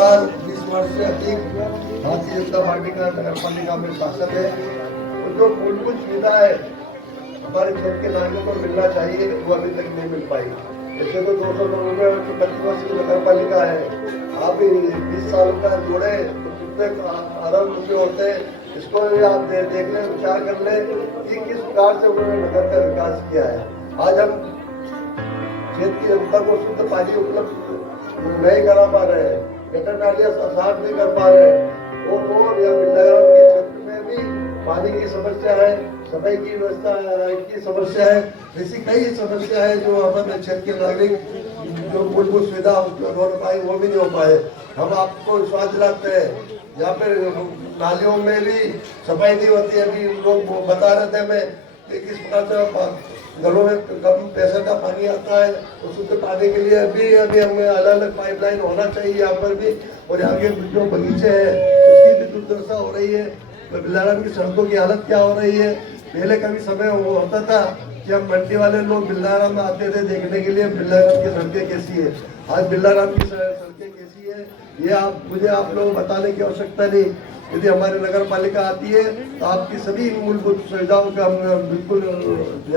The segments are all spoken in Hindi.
साल 20 वर्ष से अधिक भारतीय जनता पार्टी का नगर पालिका में शासन है। और जो मूलभूत सुविधा है हमारे क्षेत्र के नागरिकों को मिलना चाहिए वो अभी तक नहीं मिल पाई। जैसे तो 200 करोड़ में 25 वर्ष की नगर पालिका है, आप 20 साल का जोड़े तो कितने अरब रुपये होते हैं। इसको भी आप देख लें, विचार कर लें कि किस प्रकार से उन्होंने नगर का विकास किया है। आज हम क्षेत्र की जनता को शुद्ध पानी उपलब्ध नहीं करा पा रहे हैं, गटर नालियां साफ नहीं कर पा रहे हैं। और बिल्लाराम के क्षेत्र में भी पानी की समस्या है, सफाई की व्यवस्था की समस्या है, ऐसी कई समस्या है जो हमारे क्षेत्र के नागरिक जो मूलभूत सुविधा उपलब्ध हो पाए वो भी नहीं हो पाए। हम आपको विश्वास दिलाते हैं, यहाँ पे नालियों में भी सफाई नहीं होती है। अभी लोग बता रहे थे हमें कि किस प्रकार से घरों में कम पैसे का पानी आता है, तो शुद्ध पानी के लिए अभी हमें अलग अलग पाइपलाइन होना चाहिए यहाँ पर भी। और यहाँ के जो बगीचे हैं उसकी भी दुर्दशा हो रही है। बिल्लाराम की सड़कों की हालत क्या हो रही है। पहले कभी समय होता था कि हम मंडी वाले लोग बिल्लाराम में आते थे देखने के लिए बिल्लाराम की सड़कें कैसी है। आज बिल्लाराम की सड़कें कैसी है ये मुझे आप लोग बताने की आवश्यकता नहीं। यदि हमारी नगर पालिका आती है तो आपकी सभी मूलभूत सुविधाओं का हम बिल्कुल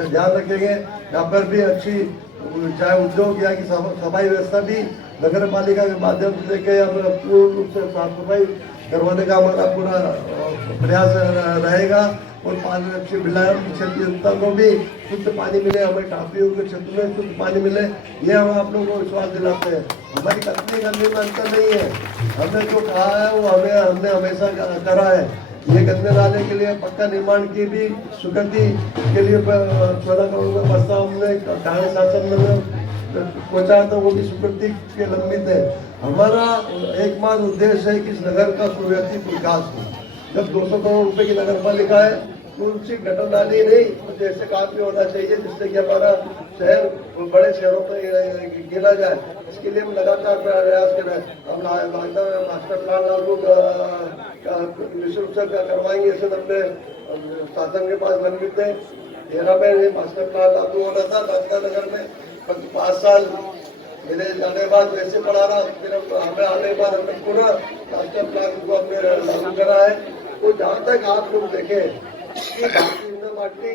ध्यान रखेंगे। यहाँ पर भी अच्छी चाहे उद्योग या की सफाई व्यवस्था भी नगर पालिका के माध्यम से लेके हम पूर्ण रूप से साफ सफाई करवाने का हमारा पूरा प्रयास रहेगा। और बिल्लाराम की क्षेत्र की जनता को भी शुद्ध पानी मिले, हमारे टापियों के क्षेत्र में शुद्ध पानी मिले, ये हम आप लोगों को विश्वास दिलाते हैं। हमारी कथनी करने में अंतर नहीं है, हमने जो कहा है वो हमने हमेशा करा है। ये गंदे नाले के लिए पक्का निर्माण की भी स्वीकृति के लिए 14 करोड़ का प्रस्ताव हमने कांग्रेस शासन में पहुंचा था, वो भी स्वीकृति के लंबित है। हमारा एकमात्र उद्देश्य है कि इस नगर का सुव्यवस्थित विकास हो। जब 200 करोड़ रुपए की नगर पालिका है तो उनसे गटर नाली नहीं तो जैसे काम भी होना चाहिए जिससे कि हमारा शहर बड़े शहरों पर गिरा जाए। इसके लिए हम लगातार प्रयास कर रहे हैं। हम मास्टर प्लान लागू निःशुल्क से करवाएंगे, इसे अपने शासन के पास लंबित है। 13 में मास्टर प्लान लागू होना था दादरा नगर में, 5 साल मेरे जाने के बाद वैसे पढ़ा रहा, फिर हमें आने के बाद हमने पूरा मास्टर प्लान को हमने लागू करा है। तो जहाँ तक आप लोग देखें कि भारतीय जनता पार्टी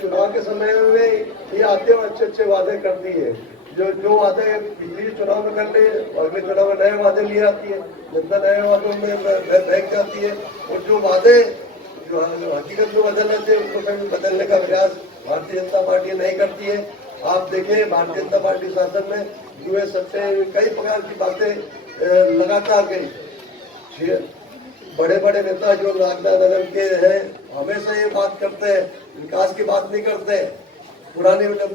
चुनाव के समय में ये आते हैं अच्छे वादे करती है। जो वादे पिछले चुनाव में कर ले अगले चुनाव में नए वादे लिए आती है, जनता नए वादों में बहक जाती है। और जो वादे जो हकीकत में बदलने थे उनको कभी बदलने का प्रयास भारतीय जनता पार्टी नहीं करती है। आप देखें भारतीय जनता पार्टी शासन में जुए सट्टे कई प्रकार की बातें लगातार गई। बड़े बड़े नेता जो नागदा नगर के हैं हमेशा ये बात करते हैं, विकास की बात नहीं करते। पुराने जब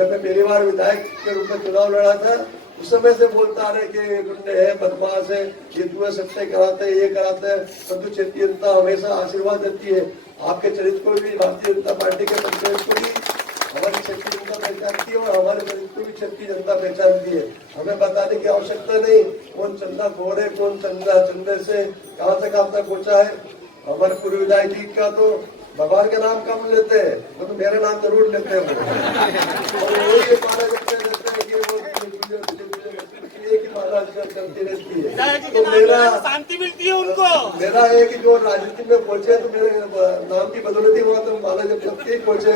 मैं पहली बार विधायक के रूप में चुनाव लड़ा था उस समय से बोलता रहे कि गुंडे है, बदमाश है, ये जुए सट्टे कराते हैं, ये कराते हैं। परंतु क्षेत्रीय जनता हमेशा आशीर्वाद देती है। आपके चरित्र को भी भारतीय जनता पार्टी के चरित्र को भी हमारी क्षेत्रीय जनता पहचानती है और हमारे चरित्र को भी क्षेत्रीय जनता पहचानती है। हमें बताने की आवश्यकता नहीं कौन चंदा खोर है, कौन चंदे से कहाँ से कहाँ तक पहुंचा है। हमारे पूर्व विधायक जी का तो भगवान का नाम कम लेते हैं, तो मेरा नाम जरूर लेते हैं और वो ये माला जपते रहते हैं कि वो एक ही माला चलती रहती है। तो मेरा शांति मिलती है उनको। मेरा है कि जो राजनीति में पहुंचे तो मेरे नाम की बदौलती हुआ तो माला जब सबके पहुंचे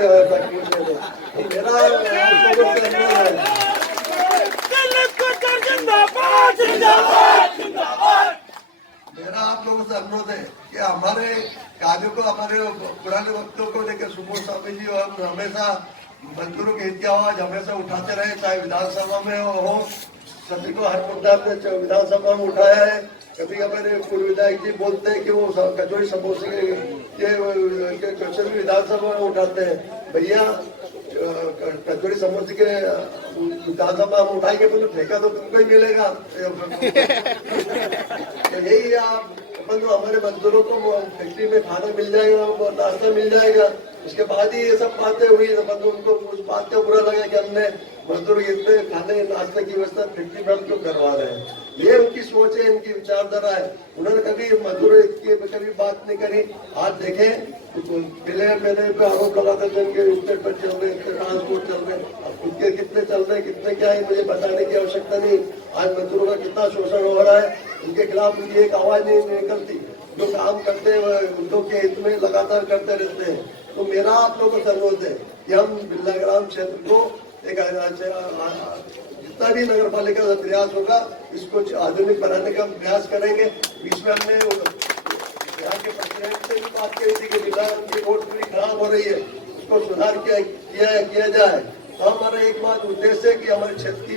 मेरा मेरा आप लोगों से अनुरोध है कि हमारे कार्यों को हमारे पुराने वक्तों को लेकर सुबोध स्वामी जी और हम हमेशा मजदूरों के हित की आवाज हमेशा उठाते रहे, चाहे विधानसभा में हो। सभी को हर मुद्दा पे विधानसभा में उठाया है। कभी हमारे पूर्व विधायक जी बोलते हैं कि वो कचौड़ी समोसे के क्वेश्चन भी विधानसभा में उठाते हैं। भैया कचौड़ी समोसे के विधानसभा में उठाएंगे तो ठेका तो तुमको ही मिलेगा। तो यही आप हमारे मजदूरों को फैक्ट्री में खाना मिल जाएगा, नाश्ता मिल जाएगा। उसके बाद ही ये सब बातें हुई। उनको उस बात का बुरा लगा कि हमने मजदूर इतने खाने नाश्ते की व्यवस्था फैक्ट्री में हम क्यों करवा रहे हैं। ये उनकी सोच है, इनकी विचारधारा है। उन्होंने कभी मजदूर की कभी बात नहीं करी। आज देखें पहले पे आरोप लगाते थे उनके इंटरनेट पर चल रहे, ट्रांसपोर्ट चल रहे, अब उनके कितने चल रहे कितने क्या है मुझे बताने की आवश्यकता नहीं। आज मजदूरों का कितना शोषण हो रहा है, उनके खिलाफ उनकी एक आवाज नहीं निकलती। जो काम करते हैं उद्योग के हित में लगातार करते रहते हैं। तो मेरा आप लोगों को अनुरोध है कि हम बिरलाग्राम क्षेत्र को एक जितना भी नगर पालिका का प्रयास होगा इसको आधुनिक बनाने का प्रयास करेंगे। बीच में हमने यहाँ के प्रेसिडेंट से भी बात करी थी कि बिरलाग्राम की रोड पूरी खराब हो रही है, उसको सुधार किया जाए। तो हमारा एक बात उद्देश्य है कि हमारे क्षेत्र की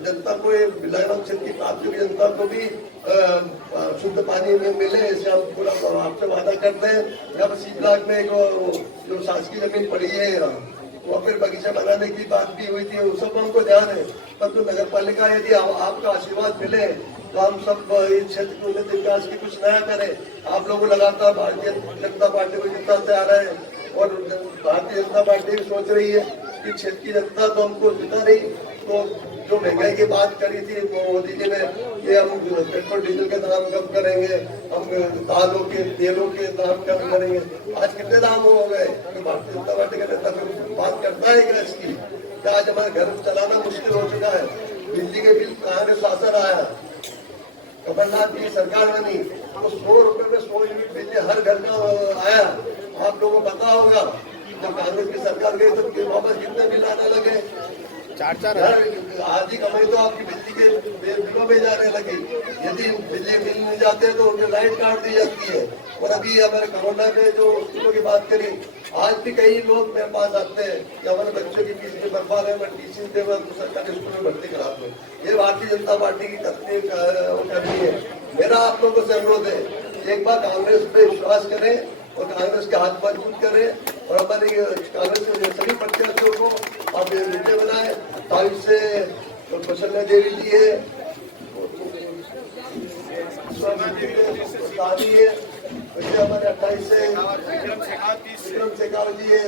जनता को, बिरलाग्राम क्षेत्र की प्राप्ति जनता को भी शुद्ध पानी में मिले, ऐसे हम पूरा आपसे वादा करते हैं। यहाँ पर सी ब्लॉक में जो शासकीय जमीन पड़ी है वो फिर बगीचा बनाने की बात भी हुई थी, उस सब हमको ध्यान है। परंतु नगर पालिका यदि आपका आशीर्वाद मिले तो हम सब इस क्षेत्र के उन्नति विकास की कुछ नया करें। आप लोगों लगातार भारतीय जनता पार्टी को जिताते आ रहे हैं और भारतीय जनता पार्टी भी सोच रही है कि क्षेत्र की जनता तो हमको जिता रही, तो जो महंगाई की बात करी थी मोदी जी ने, ये हम पेट्रोल डीजल के दाम कम करेंगे, हम दालों के तेलों के दाम कम करेंगे। आज कितने दाम हो गए? तो भारतीय जनता पार्टी का नेता बात करता है क्या इसकी? क्या आज हमारे घर चलाना मुश्किल हो चुका है? बिजली के बिल कांग्रेस शासन आया, कमलनाथ की सरकार बनी तो 100 रुपए में 100 यूनिट बिजली हर घर का आया। आप लोगों को पता होगा जब कांग्रेस की सरकार गई तो वापस कितने बिल आने लगे? 4 आधी कमाई तो आपकी बिजली के बिलों में जाने लगी। यदि बिजली बिल नहीं जाते तो उनकी लाइट काट दी जाती है। और अभी हमारे कोरोना में जो स्कूलों की बात करी, आज भी कई लोग मेरे पास आते हैं कि हमारे बच्चों की फीस में बर्बाद है, मैं टीचिंग दे सरकारी स्कूल में भर्ती करा दूं। ये भारतीय जनता पार्टी की करनी है। मेरा आप लोगों से अनुरोध है, एक बार कांग्रेस पे विश्वास करें और कांग्रेस के हाथ मजबूत करें और हमारी कांग्रेस के सभी प्रत्याशियों को आप विजय बनाए। 28 से कौशल्या देवी जी है, हमारे 28 से विक्रम शेखावत जी है,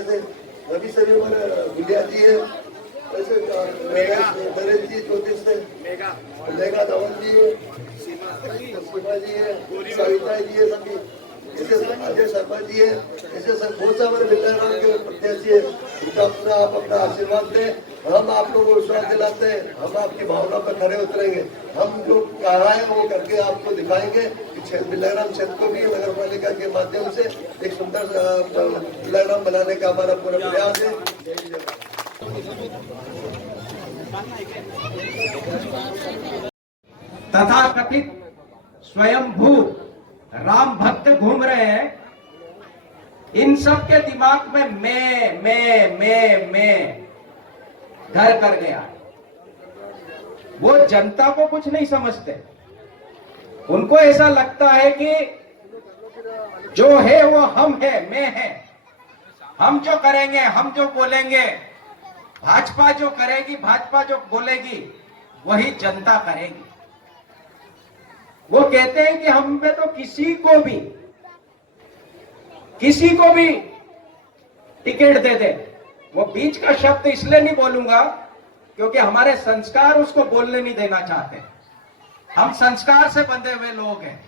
रवि से भी हमारे गुलिया जी है, ऐसे नरेश जी 34 से मेघा धवन जी है, सीमा जी है, सविता जी है, सभी ऐसे अजय शर्मा जी है, ऐसे सब बहुत से हमारे बिरलाग्राम के प्रत्याशी है। उनका पूरा आप अपना आशीर्वाद दें। हम आप लोगों को विश्वास दिलाते हैं, हम आपकी भावना पर खड़े उतरेंगे। हम जो कहा है वो करके आपको दिखाएंगे कि बिरलाग्राम क्षेत्र को भी नगर पालिका के माध्यम से एक सुंदर बिरलाग्राम बनाने का हमारा पूरा प्रयास है। तथाकथित स्वयंभू राम भक्त घूम रहे हैं, इन सब के दिमाग में मैं घर कर गया। वो जनता को कुछ नहीं समझते। उनको ऐसा लगता है कि जो है वो हम है, मैं है, हम जो करेंगे, हम जो बोलेंगे, भाजपा जो करेगी, भाजपा जो बोलेगी वही जनता करेगी। वो कहते हैं कि हम पे तो किसी को भी टिकट दे दे। वो बीच का शब्द इसलिए नहीं बोलूंगा क्योंकि हमारे संस्कार उसको बोलने नहीं देना चाहते। हम संस्कार से बंधे हुए लोग हैं,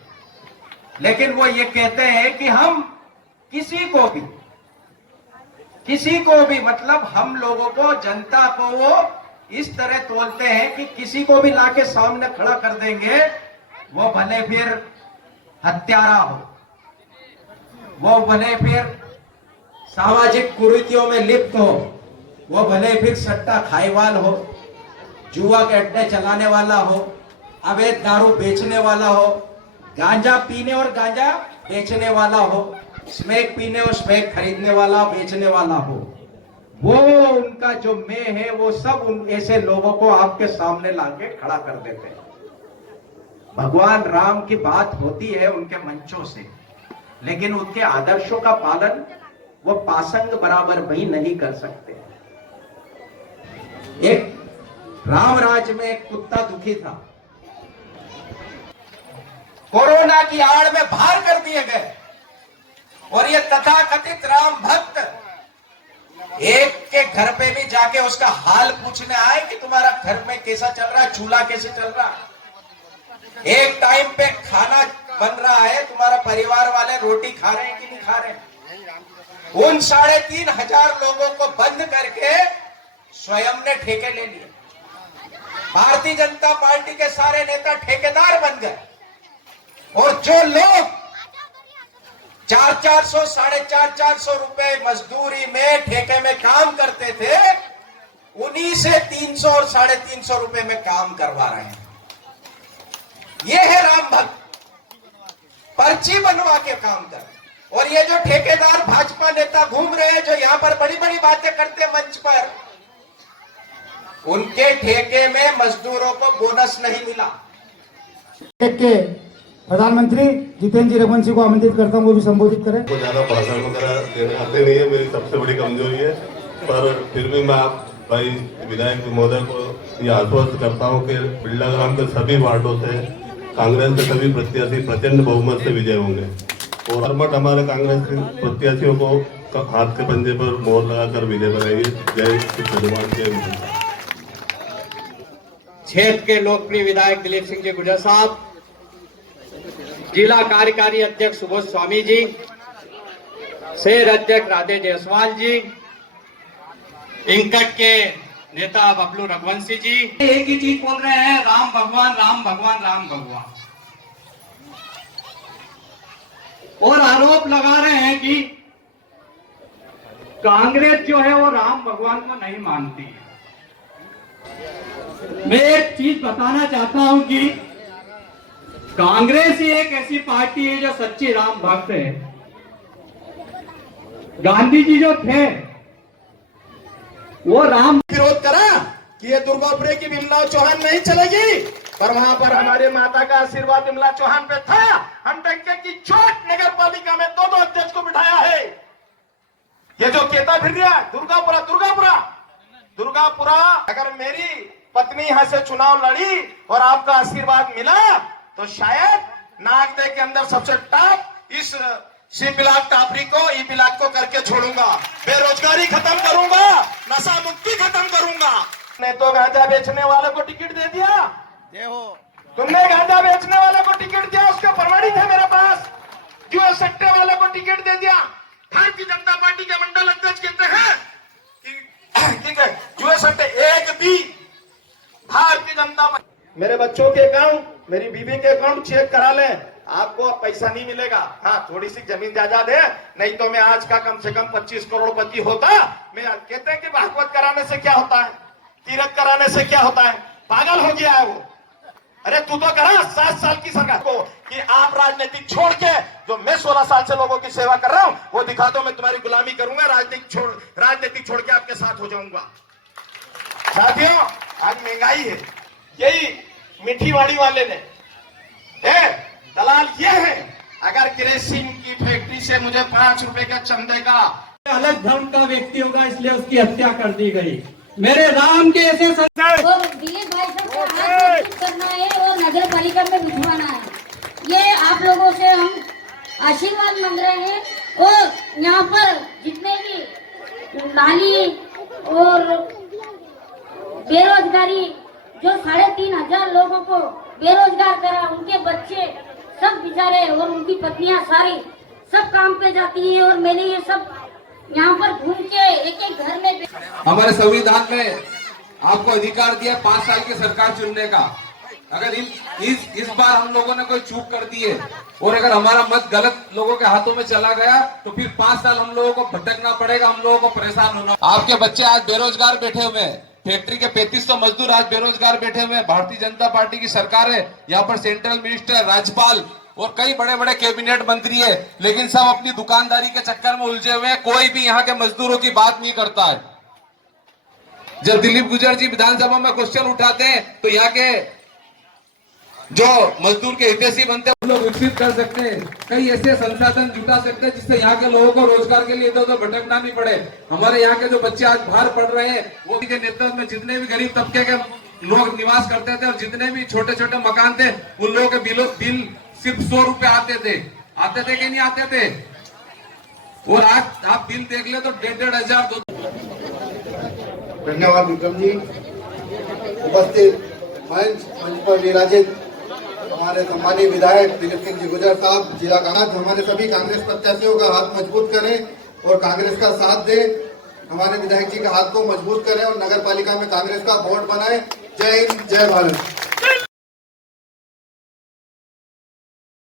लेकिन वो ये कहते हैं कि हम किसी को भी मतलब हम लोगों को, जनता को वो इस तरह तोलते हैं कि किसी को भी लाके सामने खड़ा कर देंगे, वो भले फिर हत्यारा हो, वो भले फिर सामाजिक कुरीतियों में लिप्त हो, वो भले फिर सट्टा खाईवाल हो, जुआ के अड्डे चलाने वाला हो, अवैध दारू बेचने वाला हो, गांजा पीने और गांजा बेचने वाला हो, स्मैक पीने और स्मैक खरीदने वाला बेचने वाला हो, वो उनका जो मैं है वो सब उन ऐसे लोगों को आपके सामने लाके खड़ा कर देते हैं। भगवान राम की बात होती है उनके मंचों से, लेकिन उनके आदर्शों का पालन वो पासंग बराबर भी नहीं कर सकते। एक राम राज्य में एक कुत्ता दुखी था, कोरोना की आड़ में बाहर कर दिए गए, और ये तथाकथित राम भक्त एक के घर पे भी जाके उसका हाल पूछने आए कि तुम्हारा घर में कैसा चल रहा है, चूल्हा कैसे चल रहा है। एक टाइम पे खाना बन रहा है, तुम्हारा परिवार वाले रोटी खा रहे हैं कि नहीं खा रहे हैं? उन 3,500 लोगों को बंद करके स्वयं ने ठेके ले लिए। भारतीय जनता पार्टी के सारे नेता ठेकेदार बन गए और जो लोग 400-400, 450 रुपए मजदूरी में ठेके में काम करते थे, उन्हीं से 300 और 350 रुपए में काम करवा रहे हैं। ये है राम भक्त, पर्ची बनवा के काम कर। और ये जो ठेकेदार भाजपा नेता घूम रहे हैं, जो यहां पर बड़ी बड़ी बातें करते मंच पर, उनके ठेके में मजदूरों को बोनस नहीं मिला। के प्रधानमंत्री जितेंद्र जी रघुवंशी को आमंत्रित करता हूं, वो भी संबोधित करें। को ज्यादा भाषण वगैरह देने आते नहीं है, मेरी सबसे बड़ी कमजोरी है, पर फिर भी मैं आप भाई विधायक महोदय को यह आश्वस्त करता हूं कि बिरला ग्राम के सभी वार्डों से कांग्रेस के सभी प्रत्याशी प्रचंड बहुमत से विजय होंगे और हरमट हमारे कांग्रेस के प्रत्याशियों को हाथ के पंजे पर मोहर लगाकर विजय बनाएंगे। जय श्री हनुमान, जय हिंद। क्षेत्र के लोकप्रिय विधायक दिलीप सिंह जी गुर्जर साहब, जिला कार्यकारी अध्यक्ष सुबोध स्वामी जी, शहर अध्यक्ष राधे जायसवाल जी, इंकट के नेता बबलू रघुवंशी जी, एक ही चीज बोल रहे हैं, राम भगवान राम भगवान राम भगवान, और आरोप लगा रहे हैं कि कांग्रेस जो है वो राम भगवान को नहीं मानती है। मैं एक चीज बताना चाहता हूं कि कांग्रेस ही एक ऐसी पार्टी है जो सच्ची राम भक्त है। गांधी जी जो थे वो राम विरोध करा कि ये दुर्गापुरे की विमला चौहान नहीं चलेगी, पर वहां पर हमारे माता का आशीर्वाद विमला चौहान पे था। हम डंके की चोट नगर पालिका में 2 अध्यक्ष को बिठाया है। ये जो कहता फिर रहा दुर्गापुरा दुर्गापुरा दुर्गापुरा, अगर मेरी पत्नी यहां से चुनाव लड़ी और आपका आशीर्वाद मिला तो शायद नागदे के अंदर सबसे टॉप इस सी ब्लॉक टापरी को ई ब्लॉक को करके छोड़ूंगा, बेरोजगारी खत्म करूंगा, नशा मुक्ति खत्म करूंगा। ने तो गांजा बेचने वाले को टिकट दे दिया, तुमने गांजा बेचने वाले को टिकट दिया, उसके प्रमाणित है मेरे पास। जुए सट्टे वाले को टिकट दे दिया। भारतीय जनता पार्टी के मंडल अध्यक्ष कहते हैं ठीक है, जुए सट्टे एक भी भारतीय जनता पार्टी। मेरे बच्चों के अकाउंट, मेरी बीवी के अकाउंट चेक करा लें, आपको पैसा नहीं मिलेगा। हाँ, थोड़ी सी जमीन जायदाद है, नहीं तो मैं आज का कम से कम 25 करोड़पति होता। मैं कहते हैं कि भागवत कराने से क्या होता है, तीरथ कराने से क्या होता है, पागल हो गया है वो। अरे तू तो करा 7 साल की सरकार को कि आप राजनीतिक छोड़ के, जो मैं 16 साल से लोगों की सेवा कर रहा हूं वो दिखा दो, मैं तुम्हारी गुलामी करूंगा, राजनीतिक छोड़ के आपके साथ हो जाऊंगा। साथियों, आज महंगाई है, यही मिठीवाड़ी वाले ने दलाल ये है, अगर केरोसिन की फैक्ट्री से मुझे 5 रुपए का चंदे का अलग धर्म का व्यक्ति होगा इसलिए उसकी हत्या कर दी गई। मेरे राम के ऐसे और दिलीप भाई साहब को हाथ मजबूत करना है और नगर पालिका में बिठवाना है, ये आप लोगों से हम आशीर्वाद मांग रहे हैं। और यहाँ पर जितने भी नाली और बेरोजगारी, जो 3,500 लोगों को बेरोजगार करा, उनके बच्चे सब बेचारे और उनकी पत्नियां सारी सब काम पे जाती है, और मैंने ये सब यहाँ पर घूम के एक घर में। हमारे संविधान में आपको अधिकार दिया 5 साल की सरकार चुनने का। अगर इस बार हम लोगों ने कोई चूक कर दी है और अगर हमारा मत गलत लोगों के हाथों में चला गया तो फिर 5 साल हम लोगों को भटकना पड़ेगा, हम लोगों को परेशान होना। आपके बच्चे आज बेरोजगार बैठे हुए हैं, फैक्ट्री के 3500 मजदूर आज बेरोजगार बैठे हुए हैं। भारतीय जनता पार्टी की सरकार है, यहाँ पर सेंट्रल मिनिस्टर, राज्यपाल और कई बड़े बड़े कैबिनेट मंत्री है, लेकिन सब अपनी दुकानदारी के चक्कर में उलझे हुए हैं। कोई भी यहाँ के मजदूरों की बात नहीं करता है। जब दिलीप गुर्जर जी विधानसभा में क्वेश्चन उठाते हैं तो यहाँ के जो मजदूर के हितैषी बनते हैं लोग विकसित कर सकते हैं, कई ऐसे संसाधन जुटा सकते हैं जिससे यहाँ के लोगों को रोजगार के लिए इधर उधर भटकना नहीं पड़े। हमारे यहाँ के जो बच्चे आज बाहर पढ़ रहे हैं, वो के नेतृत्व में जितने भी गरीब तबके के लोग निवास करते थे और जितने भी छोटे छोटे मकान थे, उन लोगों के बिल सिर्फ 100 रुपए आते थे कि नहीं आते थे? और आज आप बिल देख ले तो 1,500 धन्यवाद विक्रम जी। उपस्थित मंच पर विराजित हमारे सम्मानीय विधायक दिलीप सिंह जी गुजर साहब जिला कांग्रेस हमारे सभी कांग्रेस प्रत्याशियों का हाथ मजबूत करें और कांग्रेस का साथ दें। हमारे विधायक जी के हाथ को मजबूत करें और नगर पालिका में कांग्रेस का बोर्ड बनाएं। जय हिंद, जय भारत।